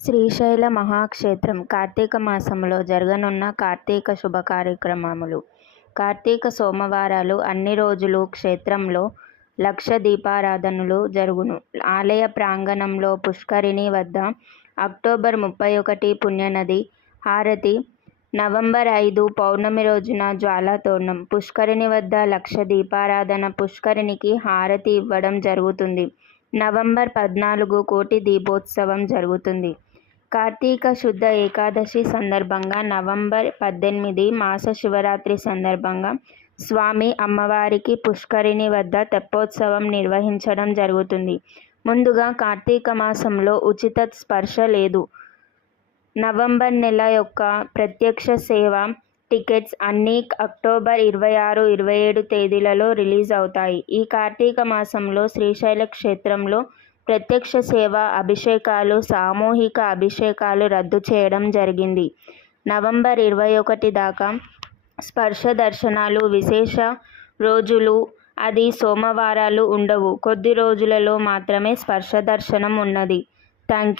శ్రీశైల మహాక్షేత్రం కార్తీక మాసంలో జరగనున్న కార్తీక శుభ కార్యక్రమములు. కార్తీక సోమవారాలు అన్ని రోజులు క్షేత్రంలో లక్ష దీపారాధనలు జరుగును. ఆలయ ప్రాంగణంలో పుష్కరిణి వద్ద అక్టోబర్ 31 పుణ్యనది హారతి, నవంబర్ 5 పౌర్ణమి రోజున జ్వాలాతోరణం. పుష్కరిణి వద్ద లక్ష దీపారాధన, పుష్కరిణికి హారతి ఇవ్వడం జరుగుతుంది. నవంబర్ 14 కోటి దీపోత్సవం జరుగుతుంది. కార్తీక శుద్ధ ఏకాదశి సందర్భంగా నవంబర్ 18 మాస శివరాత్రి సందర్భంగా స్వామి అమ్మవారికి పుష్కరిణి వద్ద తెప్పోత్సవం నిర్వహించడం జరుగుతుంది. ముందుగా కార్తీక మాసంలో ఉచిత స్పర్శ లేదు. నవంబర్ నెల యొక్క ప్రత్యక్ష సేవ టికెట్స్ అన్నీ అక్టోబర్ 26, 27 తేదీలలో రిలీజ్ అవుతాయి. ఈ కార్తీక మాసంలో శ్రీశైల క్షేత్రంలో ప్రత్యక్ష సేవ అభిషేకాలు, సామూహిక అభిషేకాలు రద్దు చేయడం జరిగింది. నవంబర్ 21 దాకా స్పర్శ దర్శనాలు, విశేష రోజులు అది సోమవారాలు ఉండవు. కొద్ది రోజులలో మాత్రమే స్పర్శ దర్శనం ఉన్నది. Thank you.